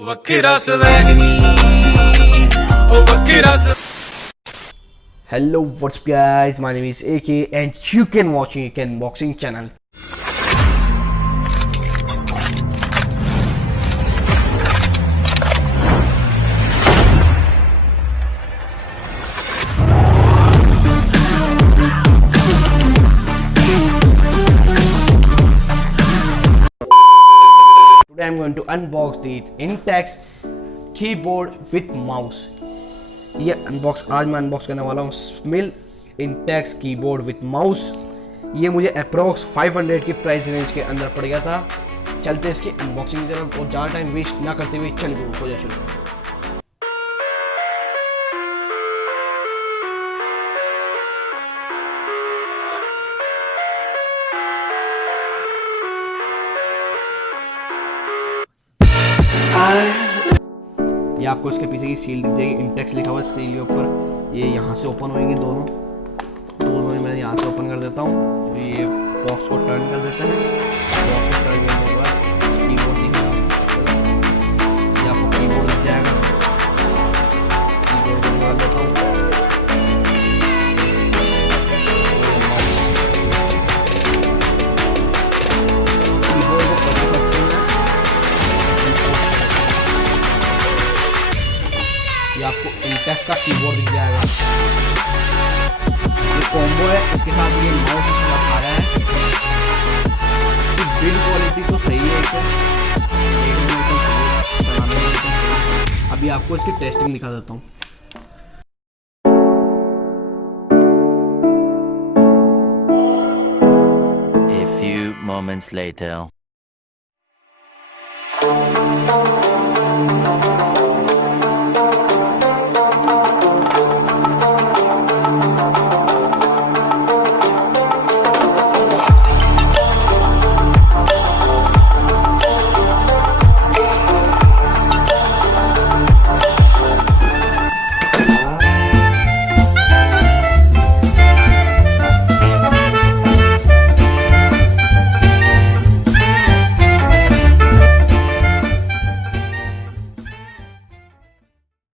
Hello, what's up guys, my name is AK and you can watching AK unboxing channel. Today I'm going to unbox the Intex keyboard with mouse. ये आज मैं unbox करने वाला हूँ स्मिल Intex keyboard with mouse. ये मुझे approx 500 की price range के अंदर पड़ गया था। चलते हैं इसकी अनबॉक्सिंग की तरफ और ज़्यादा टाइम वेस्ट ना करते हुए चल हो जाए शुरू। ये आपको इसके पीछे की सील दिख जाएगी, इंटेक्स लिखा हुआ है सील के ऊपर। ये यहाँ से ओपन होएंगे दोनों मैं यहाँ से ओपन कर देता हूँ। ये बॉक्स को टर्न कर देते हैं। बॉक्स को टर्न करने के बाद कीबोर्ड दिखेगा, ये आपको कीबोर्ड दिख जाएगा। कीबोर्ड को निकाल देता हूँ। ये आपको इंटेक्स का कीबोर्ड दिख जाएगा। ये कॉम्बो है, इसके साथ ये माउस के साथ आया है। बिल्ड क्वालिटी तो सही है इसे, अभी आपको इसकी टेस्टिंग दिखा देता हूँ। A few moments later.